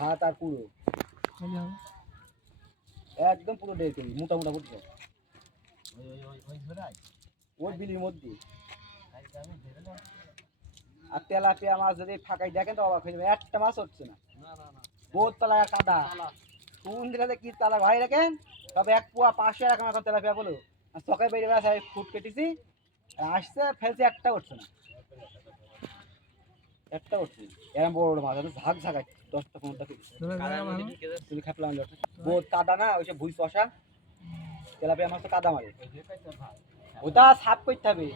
ভাত আর পুরো একদম পুরো 1.5 কেজি মোটা মোটা বুঝছো ওই বিলির মধ্যে। আর তেলাপিয়া মাছ যদি ফাঁকাই দেখেন তো অবাক হয়ে যাবে, একটা মাছ হচ্ছে না। বহুত তলায় কাদা কোন দিকে কি তালা ভাই রাখেন, তবে 1 পোয়া 500 এখন তেলাপিয়া বলো। আর সকালে বেরিয়ে বেড়া ফুট কেটেছি আসছে ফেলছি, একটা উঠছে না, একটা উঠছে। এরকম বড় বড় মাছ ঝাঁক ঝাঁকাই 10টা 15টা তুমি খাপলাম বহুত কাদা না, ওই সব ভুই শশা তেলাপিয়া মাছ তো কাদা মারে, ওটা সাফ করতে হবে।